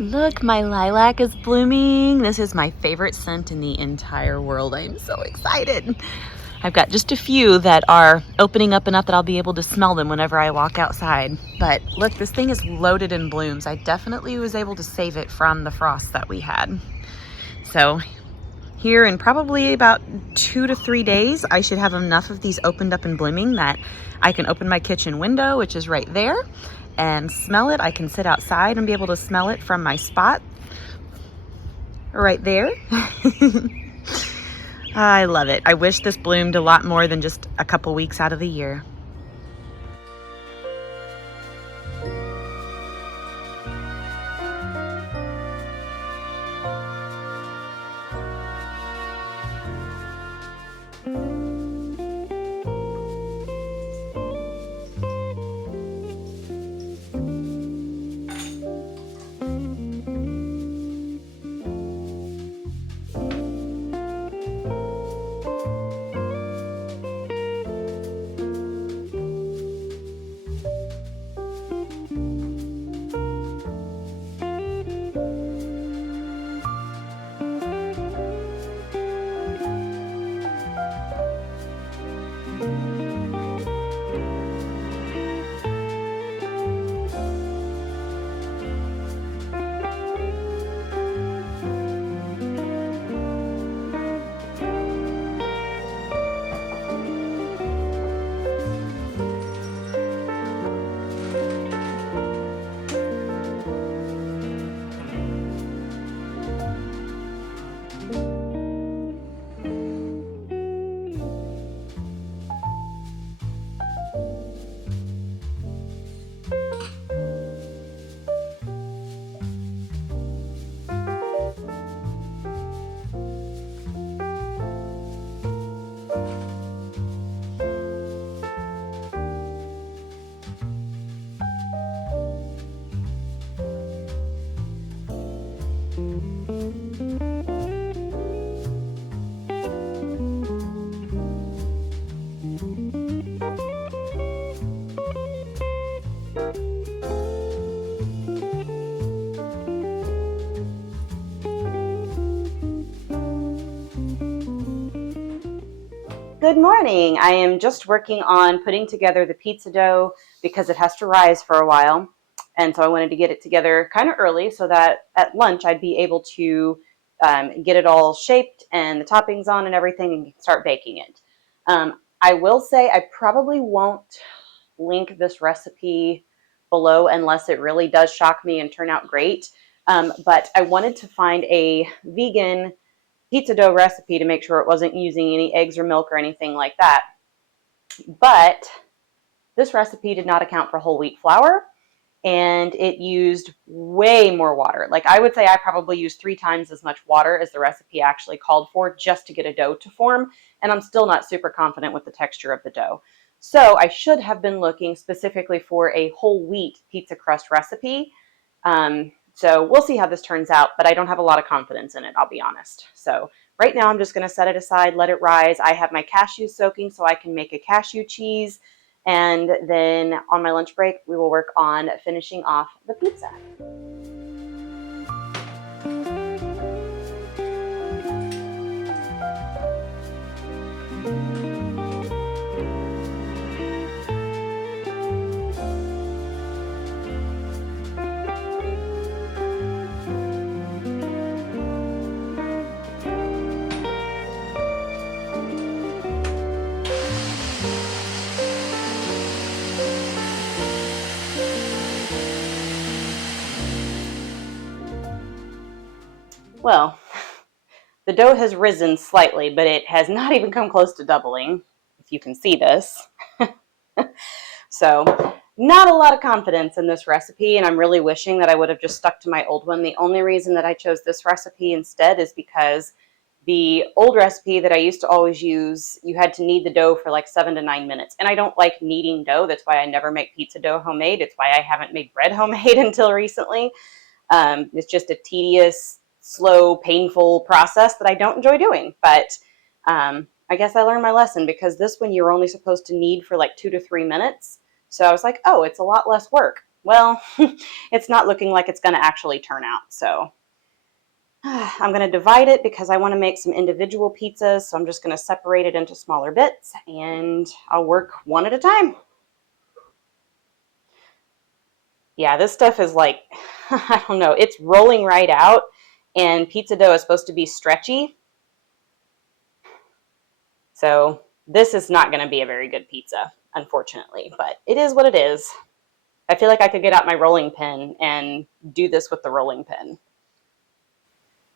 Look, my lilac is blooming. This is my favorite scent in the entire world. I'm so excited. I've got just a few that are opening up enough that I'll be able to smell them whenever I walk outside. But look, this thing is loaded in blooms. I definitely was able to save it from the frost that we had. So here in probably about 2 to 3 days, I should have enough of these opened up and blooming that I can open my kitchen window, which is right there, and smell it. I can sit outside and be able to smell it from my spot right there. I love it. I wish this bloomed a lot more than just a couple weeks out of the year. Good morning. I am just working on putting together the pizza dough because it has to rise for a while. And so I wanted to get it together kind of early so that at lunch I'd be able to get it all shaped and the toppings on and everything and start baking it. I will say I probably won't link this recipe below unless it really does shock me and turn out great. But I wanted to find a vegan pizza dough recipe to make sure it wasn't using any eggs or milk or anything like that. But this recipe did not account for whole wheat flour, and it used way more water. Like I would say I probably used 3 times as much water as the recipe actually called for just to get a dough to form, and I'm still not super confident with the texture of the dough. So I should have been looking specifically for a whole wheat pizza crust recipe. So we'll see how this turns out, but I don't have a lot of confidence in it, I'll be honest. So right now I'm just going to set it aside, let it rise. I have my cashews soaking so I can make a cashew cheese. And then on my lunch break, we will work on finishing off the pizza. Well, the dough has risen slightly, but it has not even come close to doubling, if you can see this. So not a lot of confidence in this recipe, and I'm really wishing that I would have just stuck to my old one. The only reason that I chose this recipe instead is because the old recipe that I used to always use, you had to knead the dough for like 7 to 9 minutes. And I don't like kneading dough. That's why I never make pizza dough homemade. It's why I haven't made bread homemade until recently. It's just a tedious, slow, painful process that I don't enjoy doing. But I guess I learned my lesson, because this one you're only supposed to knead for like 2 to 3 minutes. So I was like, oh, it's a lot less work. Well, it's not looking like it's going to actually turn out. So I'm going to divide it because I want to make some individual pizzas. So I'm just going to separate it into smaller bits, and I'll work one at a time. Yeah, this stuff is like, I don't know, it's rolling right out, and pizza dough is supposed to be stretchy. So this is not going to be a very good pizza, unfortunately, but it is what it is. I feel like I could get out my rolling pin and do this with the rolling pin.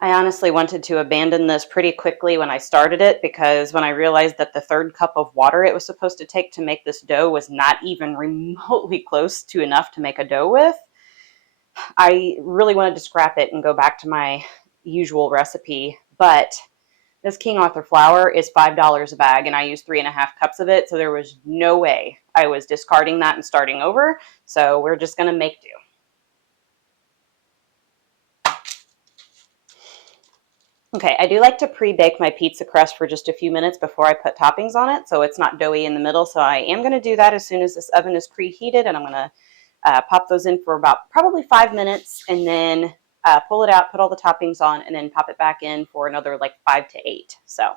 I honestly wanted to abandon this pretty quickly when I started it, because when I realized that the third cup of water it was supposed to take to make this dough was not even remotely close to enough to make a dough with, I really wanted to scrap it and go back to my usual recipe. But this King Arthur flour is $5 a bag, and I used 3.5 cups of it, so there was no way I was discarding that and starting over. So we're just going to make do. Okay, I do like to pre-bake my pizza crust for just a few minutes before I put toppings on it, so it's not doughy in the middle. So I am going to do that as soon as this oven is preheated, and I'm going to pop those in for about probably 5 minutes, and then pull it out, put all the toppings on, and then pop it back in for another like 5 to 8. So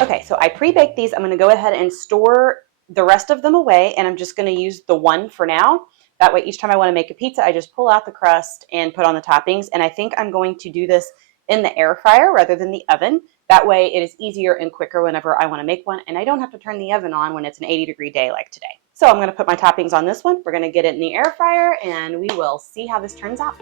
okay, so I pre-baked these. I'm going to go ahead and store the rest of them away, and I'm just going to use the one for now. That way, each time I want to make a pizza, I just pull out the crust and put on the toppings. And I think I'm going to do this in the air fryer rather than the oven. That way, it is easier and quicker whenever I want to make one, and I don't have to turn the oven on when it's an 80-degree day like today. So I'm going to put my toppings on this one. We're going to get it in the air fryer, and we will see how this turns out.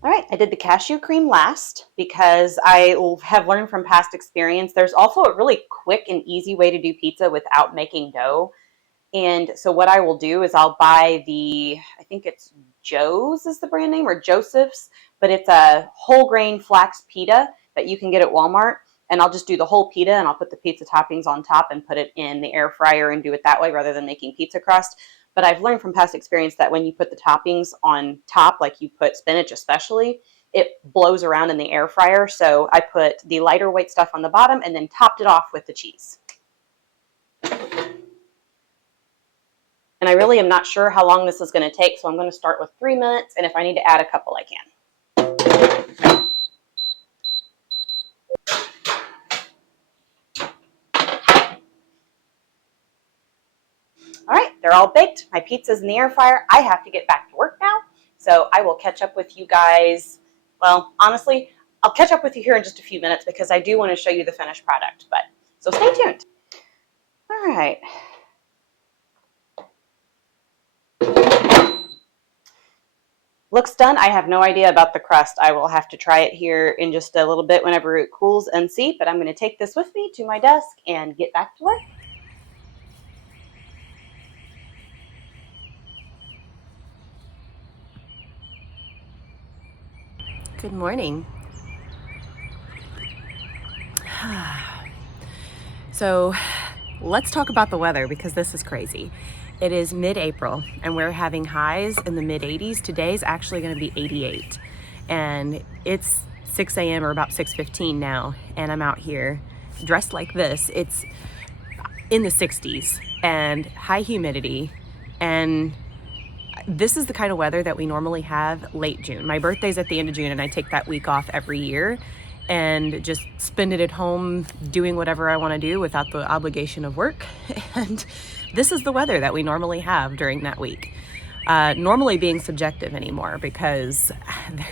All right, I did the cashew cream last because I have learned from past experience there's also a really quick and easy way to do pizza without making dough. And so what I will do is I'll buy I think it's Joe's is the brand name, or Joseph's, but it's a whole grain flax pita that you can get at Walmart. And I'll just do the whole pita, and I'll put the pizza toppings on top and put it in the air fryer and do it that way rather than making pizza crust. But I've learned from past experience that when you put the toppings on top, like you put spinach especially, it blows around in the air fryer. So I put the lighter weight stuff on the bottom and then topped it off with the cheese. And I really am not sure how long this is going to take, so I'm going to start with 3 minutes, and if I need to add a couple, I can. All right, they're all baked. My pizza's in the air fryer. I have to get back to work now, so I will catch up with you guys. Well, honestly, I'll catch up with you here in just a few minutes because I do want to show you the finished product, so stay tuned. All right. Looks done. I have no idea about the crust. I will have to try it here in just a little bit whenever it cools and see, but I'm going to take this with me to my desk and get back to work. Good morning. So let's talk about the weather because this is crazy. It is mid-April and we're having highs in the mid-80s. Today's actually going to be 88 and it's 6 a.m. or about 6:15 now, and I'm out here dressed like this. It's in the 60s and high humidity, and this is the kind of weather that we normally have late June. My birthday's at the end of June and I take that week off every year and just spend it at home doing whatever I want to do without the obligation of work. And this is the weather that we normally have during that week. Normally being subjective anymore because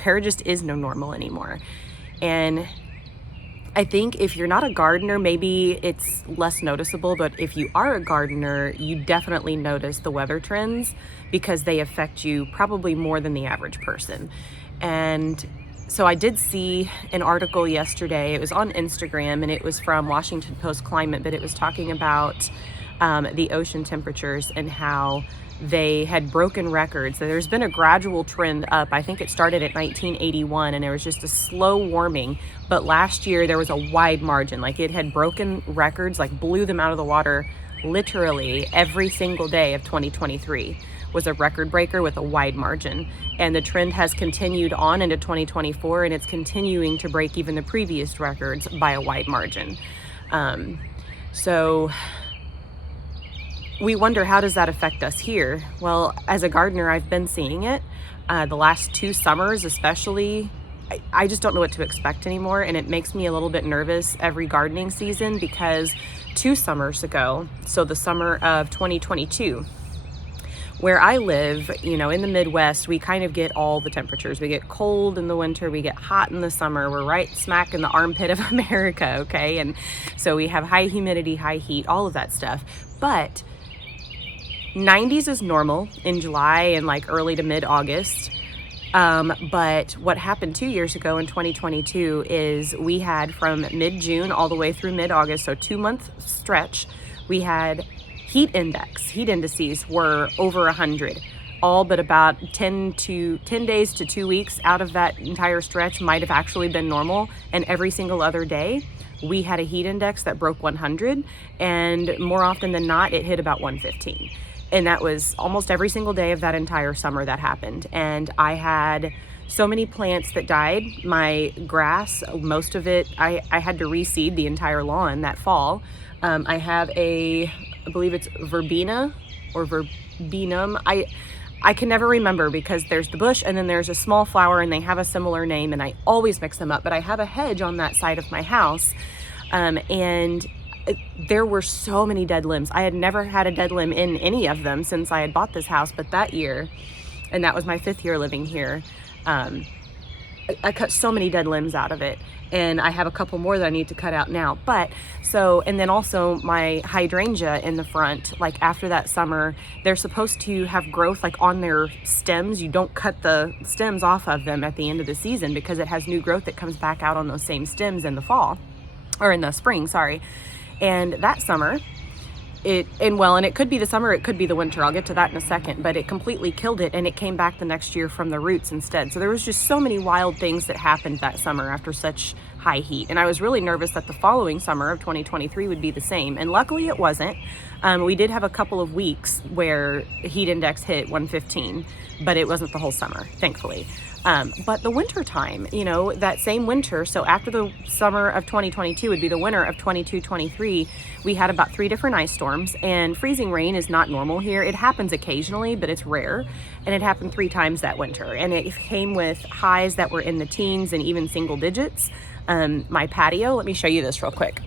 there just is no normal anymore. And I think if you're not a gardener, maybe it's less noticeable, but if you are a gardener, you definitely notice the weather trends because they affect you probably more than the average person. And so I did see an article yesterday. It was on Instagram and it was from Washington Post Climate, but it was talking about the ocean temperatures and how they had broken records. So there's been a gradual trend up. I think it started at 1981 and there was just a slow warming, but last year there was a wide margin. Like it had broken records, like blew them out of the water. Literally every single day of 2023 was a record breaker with a wide margin. And the trend has continued on into 2024 and it's continuing to break even the previous records by a wide margin. So we wonder, how does that affect us here? Well, as a gardener, I've been seeing it. The last 2 summers especially, I just don't know what to expect anymore, and it makes me a little bit nervous every gardening season because 2 summers ago, so the summer of 2022, where I live, in the Midwest, we kind of get all the temperatures. We get cold in the winter, we get hot in the summer. We're right smack in the armpit of America, okay? And so we have high humidity, high heat, all of that stuff. But 90s is normal in July and like early to mid-August. But what happened 2 years ago in 2022 is we had from mid-June all the way through mid-August, so 2-month stretch, we had heat indices were over 100. All but about 10 days to 2 weeks out of that entire stretch might have actually been normal. And every single other day, we had a heat index that broke 100. And more often than not, it hit about 115. And that was almost every single day of that entire summer that happened. And I had so many plants that died. My grass, most of it, I had to reseed the entire lawn that fall. I have I believe it's verbena or verbenum. I can never remember because there's the bush and then there's a small flower and they have a similar name and I always mix them up. But I have a hedge on that side of my house, and there were so many dead limbs. I had never had a dead limb in any of them since I had bought this house, but that year, and that was my 5th year living here, I cut so many dead limbs out of it, and I have a couple more that I need to cut out now. But so, and then also my hydrangea in the front, like after that summer, they're supposed to have growth like on their stems. You don't cut the stems off of them at the end of the season because it has new growth that comes back out on those same stems in the fall, or in the spring, sorry. And that summer, it could be the summer, it could be the winter. I'll get to that in a second, but it completely killed it and it came back the next year from the roots instead. So there was just so many wild things that happened that summer after such high heat. And I was really nervous that the following summer of 2023 would be the same. And luckily it wasn't. We did have a couple of weeks where heat index hit 115, but it wasn't the whole summer, thankfully. But the winter time, that same winter, so after the summer of 2022 would be the winter of 22-23, we had about 3 different ice storms, and freezing rain is not normal here. It happens occasionally, but it's rare, and it happened 3 times that winter, and it came with highs that were in the teens and even single digits. My patio, let me show you this real quick.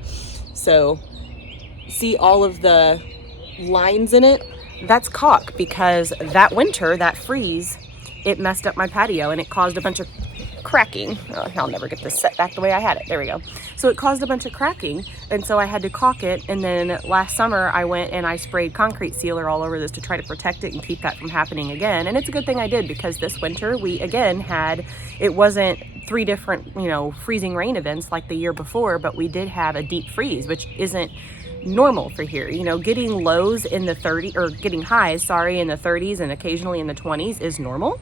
So see all of the lines in it? That's caulk because that winter, that freeze, it messed up my patio and it caused a bunch of cracking. Oh, I'll never get this set back the way I had it. There we go. So it caused a bunch of cracking, and so I had to caulk it. And then last summer I went and I sprayed concrete sealer all over this to try to protect it and keep that from happening again. And it's a good thing I did because this winter we again had, it wasn't 3 different, freezing rain events like the year before, but we did have a deep freeze, which isn't normal for here. Getting lows in the 30 or getting highs, in the 30s and occasionally in the 20s is normal.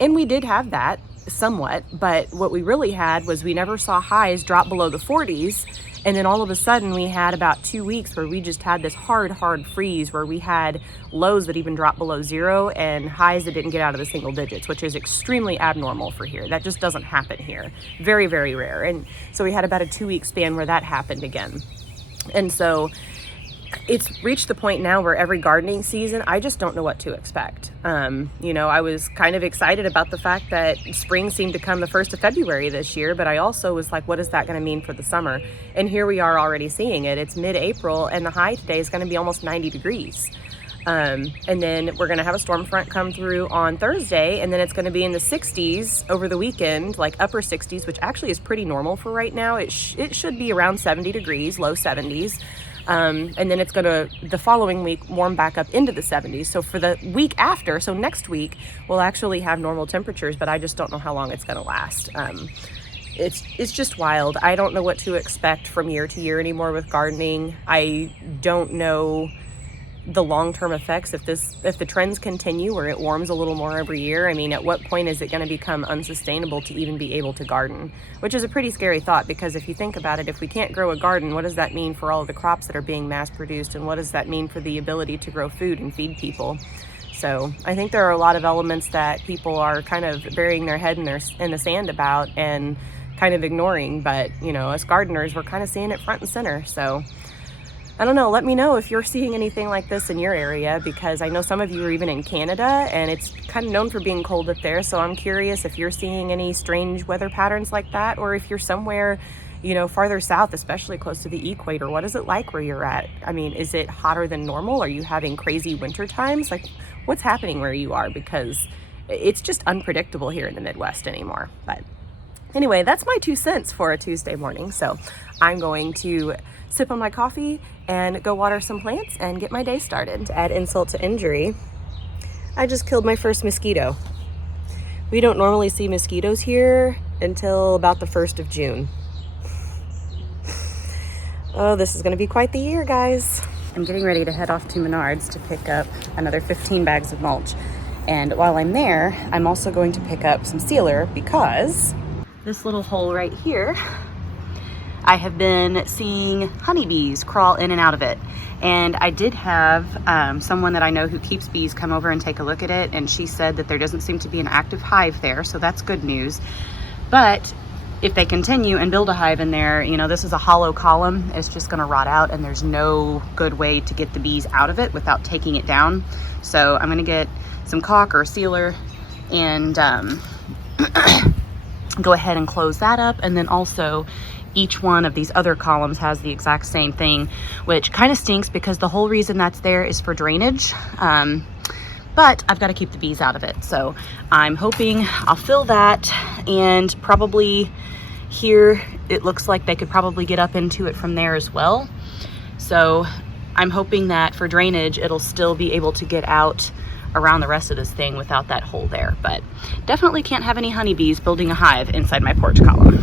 And we did have that. somewhat, but what we really had was we never saw highs drop below the 40s. And then all of a sudden we had about 2 weeks where we just had this hard freeze where we had lows that even dropped below zero and highs that didn't get out of the single digits, which is extremely abnormal for here. That just doesn't happen here. Very, very rare. And so we had about a 2-week span where that happened again. And so it's reached the point now where every gardening season, I just don't know what to expect. I was kind of excited about the fact that spring seemed to come the 1st of February this year, but I also was like, what is that going to mean for the summer? And here we are already seeing it. It's mid-April and the high today is going to be almost 90 degrees. And then we're going to have a storm front come through on Thursday, and then it's going to be in the 60s over the weekend, like upper 60s, which actually is pretty normal for right now. It should be around 70 degrees, low 70s. And then it's going to, the following week, warm back up into the 70s. So for the week after, so next week, we'll actually have normal temperatures, but I just don't know how long it's going to last. It's just wild. I don't know what to expect from year to year anymore with gardening. I don't know the long-term effects if the trends continue where it warms a little more every year. I mean, at what point is it going to become unsustainable to even be able to garden, which is a pretty scary thought, because if you think about it, if we can't grow a garden, what does that mean for all of the crops that are being mass produced, and what does that mean for the ability to grow food and feed people? So I think there are a lot of elements that people are kind of burying their head in the sand about and kind of ignoring, but us gardeners, we're kind of seeing it front and center. So I don't know, let me know if you're seeing anything like this in your area, because I know some of you are even in Canada and it's kind of known for being cold up there. So I'm curious if you're seeing any strange weather patterns like that, or if you're somewhere, farther south, especially close to the equator. What is it like where you're at? I mean, is it hotter than normal? Are you having crazy winter times? Like, what's happening where you are? Because it's just unpredictable here in the Midwest anymore. But anyway, that's my 2 cents for a Tuesday morning. So I'm going to sip on my coffee and go water some plants and get my day started. To add insult to injury, I just killed my first mosquito. We don't normally see mosquitoes here until about the 1st of June. Oh, this is going to be quite the year, guys. I'm getting ready to head off to Menards to pick up another 15 bags of mulch. And while I'm there, I'm also going to pick up some sealer, because this little hole right here, I have been seeing honeybees crawl in and out of it. And I did have someone that I know who keeps bees come over and take a look at it, and she said that there doesn't seem to be an active hive there, so that's good news. But if they continue and build a hive in there, this is a hollow column, it's just going to rot out, and there's no good way to get the bees out of it without taking it down. So I'm going to get some caulk or sealer and go ahead and close that up. And then also each one of these other columns has the exact same thing, which kind of stinks because the whole reason that's there is for drainage. But I've got to keep the bees out of it. So I'm hoping I'll fill that, and probably here it looks like they could probably get up into it from there as well. So I'm hoping that for drainage, it'll still be able to get out around the rest of this thing without that hole there. But definitely can't have any honeybees building a hive inside my porch column.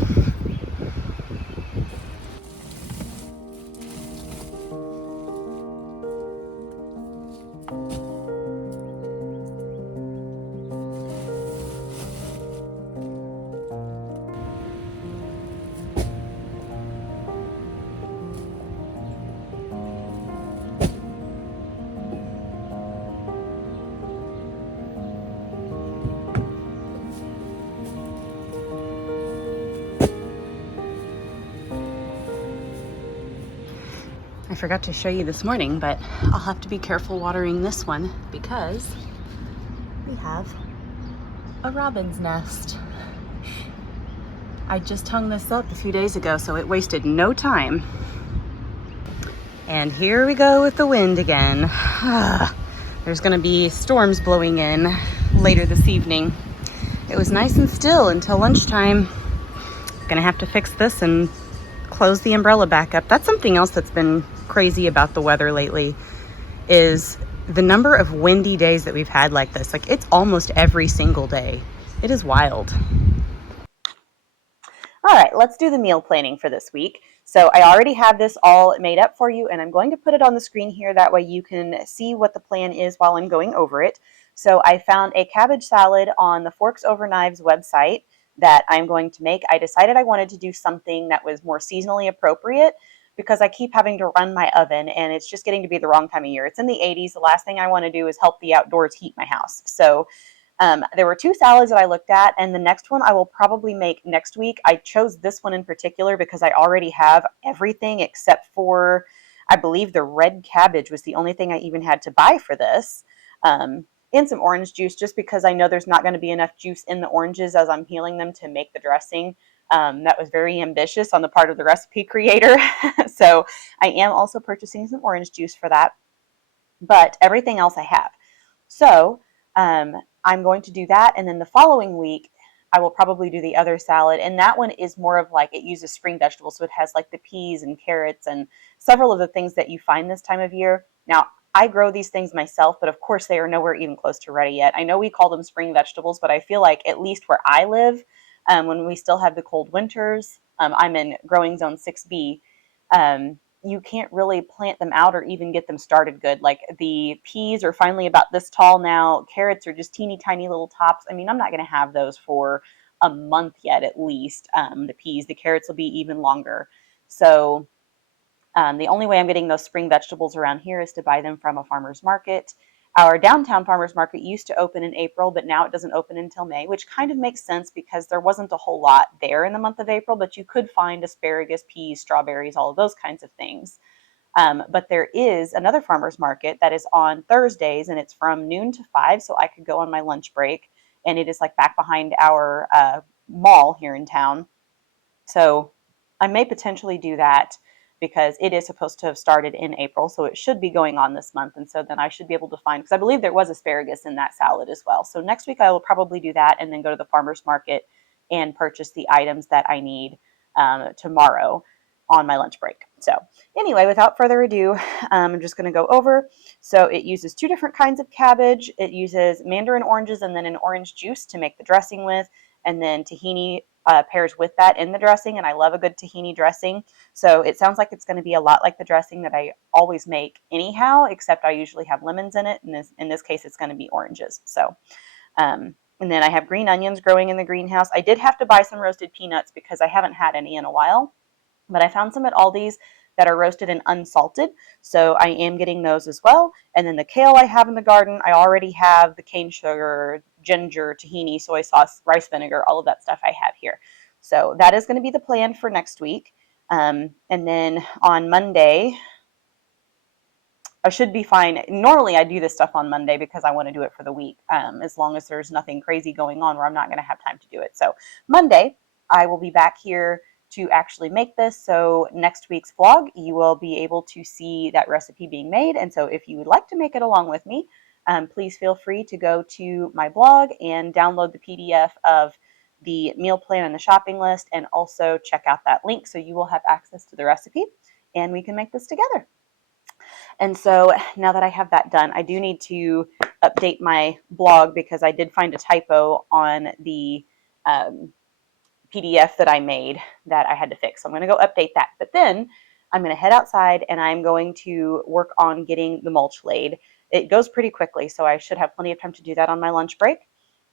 I forgot to show you this morning, but I'll have to be careful watering this one because we have a robin's nest. I just hung this up a few days ago, so it wasted no time. And here we go with the wind again. There's gonna be storms blowing in later this evening. It was nice and still until lunchtime. Gonna have to fix this and close the umbrella back up. That's something else that's been crazy about the weather lately, is the number of windy days that we've had like this. Like, it's almost every single day. It is wild. All right, let's do the meal planning for this week. So I already have this all made up for you, and I'm going to put it on the screen here. That way you can see what the plan is while I'm going over it. So I found a cabbage salad on the Forks Over Knives website. that I'm going to make. I decided I wanted to do something that was more seasonally appropriate because I keep having to run my oven and it's just getting to be the wrong time of year. It's in the 80s. The last thing I want to do is help the outdoors heat my house. So there were two salads that I looked at, and the next one I will probably make next week. I chose this one in particular because I already have everything except for, I believe, the red cabbage was the only thing I even had to buy for this. And some orange juice, just because I know there's not going to be enough juice in the oranges as I'm peeling them to make the dressing. That was very ambitious on the part of the recipe creator. So I am also purchasing some orange juice for that, but everything else I have. So I'm going to do that. And then the following week, I will probably do the other salad. And that one is more of like, it uses spring vegetables. So it has like the peas and carrots and several of the things that you find this time of year. Now, I grow these things myself, but of course they are nowhere even close to ready yet. I know we call them spring vegetables, but I feel like at least where I live, when we still have the cold winters, I'm in growing zone 6B. You can't really plant them out or even get them started good. Like the peas are finally about this tall now. Carrots are just teeny tiny little tops. I mean, I'm not going to have those for a month yet, at least. The peas, the carrots will be even longer. So the only way I'm getting those spring vegetables around here is to buy them from a farmer's market. Our downtown farmer's market used to open in April, but now it doesn't open until May, which kind of makes sense because there wasn't a whole lot there in the month of April, but you could find asparagus, peas, strawberries, all of those kinds of things. But there is another farmer's market that is on Thursdays, and it's from noon to 5, so I could go on my lunch break, and it is like back behind our mall here in town. So I may potentially do that because it is supposed to have started in April, so it should be going on this month. And so then I should be able to find, because I believe there was asparagus in that salad as well. So next week I will probably do that and then go to the farmer's market and purchase the items that I need tomorrow on my lunch break. So anyway, without further ado, I'm just going to go over. So it uses two different kinds of cabbage. It uses mandarin oranges and then an orange juice to make the dressing with, and then tahini pairs with that in the dressing, and I love a good tahini dressing. So it sounds like it's going to be a lot like the dressing that I always make anyhow, except I usually have lemons in it. In this case, it's going to be oranges. So, and then I have green onions growing in the greenhouse. I did have to buy some roasted peanuts because I haven't had any in a while, but I found some at Aldi's that are roasted and unsalted. So I am getting those as well. And then the kale I have in the garden, I already have the cane sugar, ginger, tahini, soy sauce, rice vinegar, all of that stuff I have here. So that is going to be the plan for next week. And then on Monday, I should be fine. Normally, I do this stuff on Monday because I want to do it for the week, as long as there's nothing crazy going on where I'm not going to have time to do it. So Monday, I will be back here to actually make this. So next week's vlog, you will be able to see that recipe being made. And so if you would like to make it along with me, please feel free to go to my blog and download the PDF of the meal plan and the shopping list, and also check out that link so you will have access to the recipe and we can make this together. And so now that I have that done, I do need to update my blog because I did find a typo on the PDF that I made that I had to fix. So I'm going to go update that. But then I'm going to head outside and I'm going to work on getting the mulch laid. It goes pretty quickly, so I should have plenty of time to do that on my lunch break.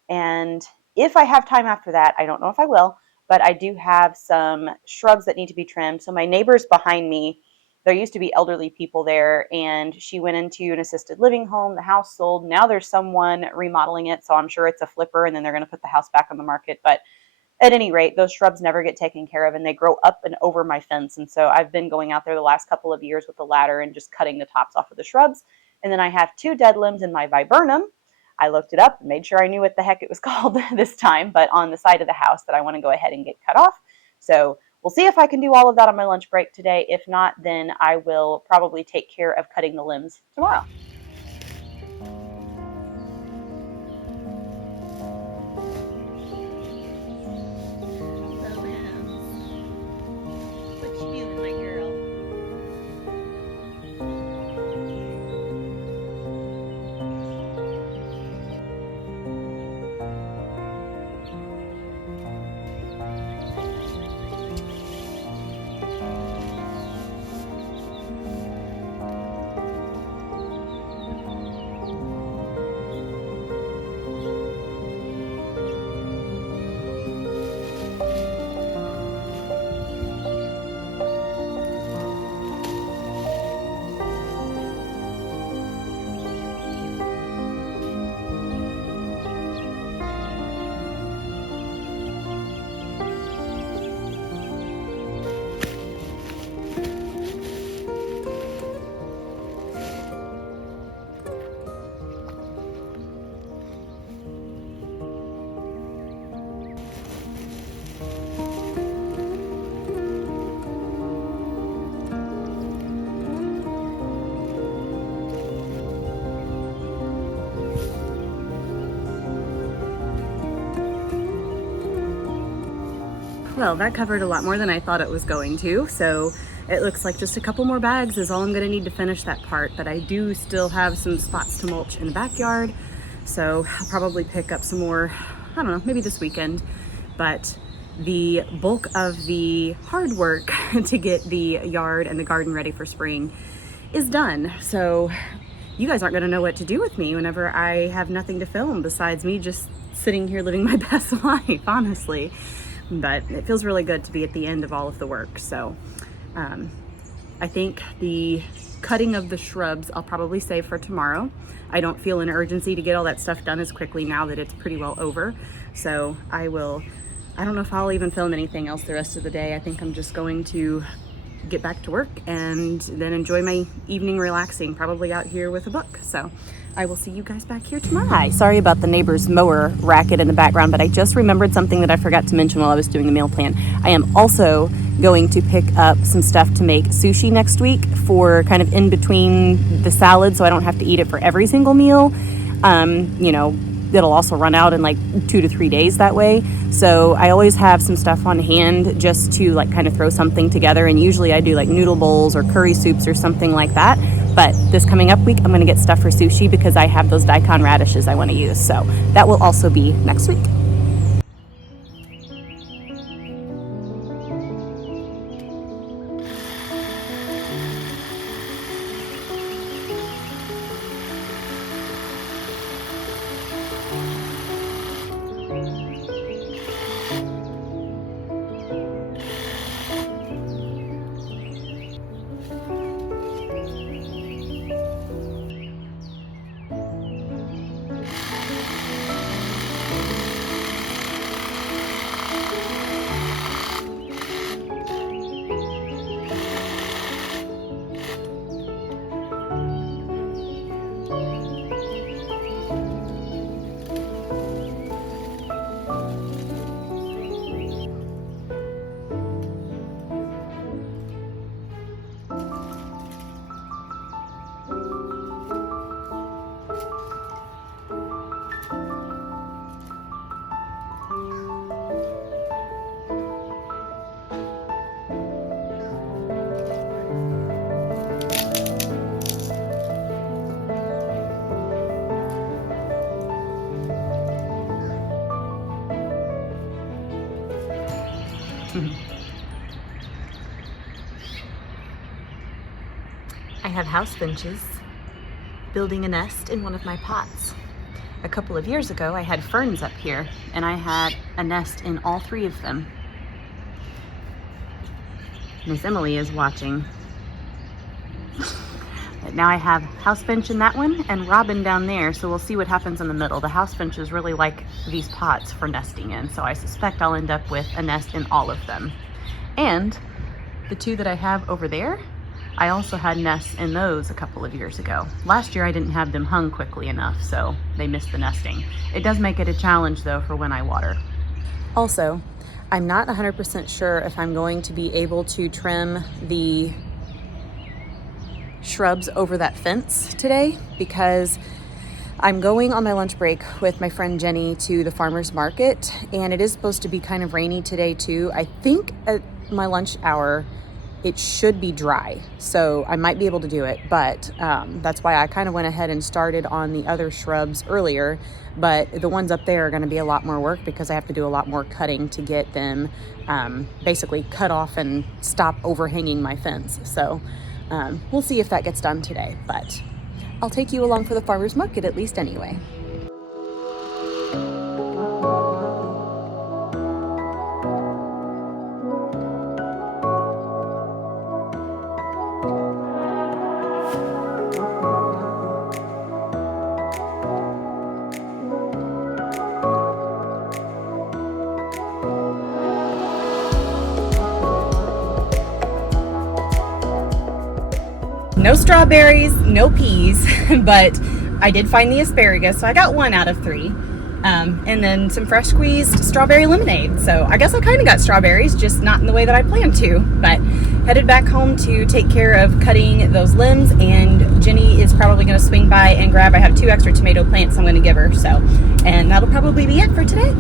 And if I have time after that, I don't know if I will, but I do have some shrubs that need to be trimmed. So my neighbors behind me, there used to be elderly people there, and she went into an assisted living home. The house sold. Now there's someone remodeling it, so I'm sure it's a flipper, and then they're going to put the house back on the market. But at any rate, those shrubs never get taken care of, and they grow up and over my fence. And so I've been going out there the last couple of years with a ladder and just cutting the tops off of the shrubs. And then I have two dead limbs in my viburnum. I looked it up and made sure I knew what the heck it was called this time, but on the side of the house that I want to go ahead and get cut off. So we'll see if I can do all of that on my lunch break today. If not, then I will probably take care of cutting the limbs tomorrow. Well, that covered a lot more than I thought it was going to, so it looks like just a couple more bags is all I'm gonna need to finish that part, but I do still have some spots to mulch in the backyard, so I'll probably pick up some more, I don't know, maybe this weekend. But the bulk of the hard work to get the yard and the garden ready for spring is done. So you guys aren't gonna know what to do with me whenever I have nothing to film besides me just sitting here living my best life, honestly. But it feels really good to be at the end of all of the work. So I think the cutting of the shrubs I'll probably save for tomorrow. I don't feel an urgency to get all that stuff done as quickly now that it's pretty well over. So I don't know if I'll even film anything else the rest of the day. I think I'm just going to get back to work and then enjoy my evening relaxing, probably out here with a book. So I will see you guys back here tomorrow. Hi, sorry about the neighbor's mower racket in the background, but I just remembered something that I forgot to mention while I was doing the meal plan. I am also going to pick up some stuff to make sushi next week for kind of in between the salad, so I don't have to eat it for every single meal. You know, it'll also run out in like 2 to 3 days that way. So I always have some stuff on hand just to like kind of throw something together. And usually I do like noodle bowls or curry soups or something like that. But this coming up week, I'm going to get stuff for sushi because I have those daikon radishes I want to use. So that will also be next week. I have house finches building a nest in one of my pots. A couple of years ago, I had ferns up here, and I had a nest in all 3 of them. Miss Emily is watching. But now I have house finch in that one and robin down there, so we'll see what happens in the middle. The house finches really like these pots for nesting in, so I suspect I'll end up with a nest in all of them. And the 2 that I have over there, I also had nests in those a couple of years ago. Last year I didn't have them hung quickly enough, so they missed the nesting. It does make it a challenge though for when I water. Also, I'm not 100% sure if I'm going to be able to trim the shrubs over that fence today because I'm going on my lunch break with my friend Jenny to the farmer's market, and it is supposed to be kind of rainy today too. I think at my lunch hour it should be dry, so I might be able to do it, but that's why I kind of went ahead and started on the other shrubs earlier. But the ones up there are going to be a lot more work because I have to do a lot more cutting to get them basically cut off and stop overhanging my fence. So we'll see if that gets done today, but I'll take you along for the farmer's market at least anyway. No strawberries, no peas, but I did find the asparagus, so I got 1 out of 3. And then some fresh squeezed strawberry lemonade. So I guess I kind of got strawberries, just not in the way that I planned to. But headed back home to take care of cutting those limbs, and Jenny is probably going to swing by and grab, I have 2 extra tomato plants I'm going to give her. So, and that'll probably be it for today.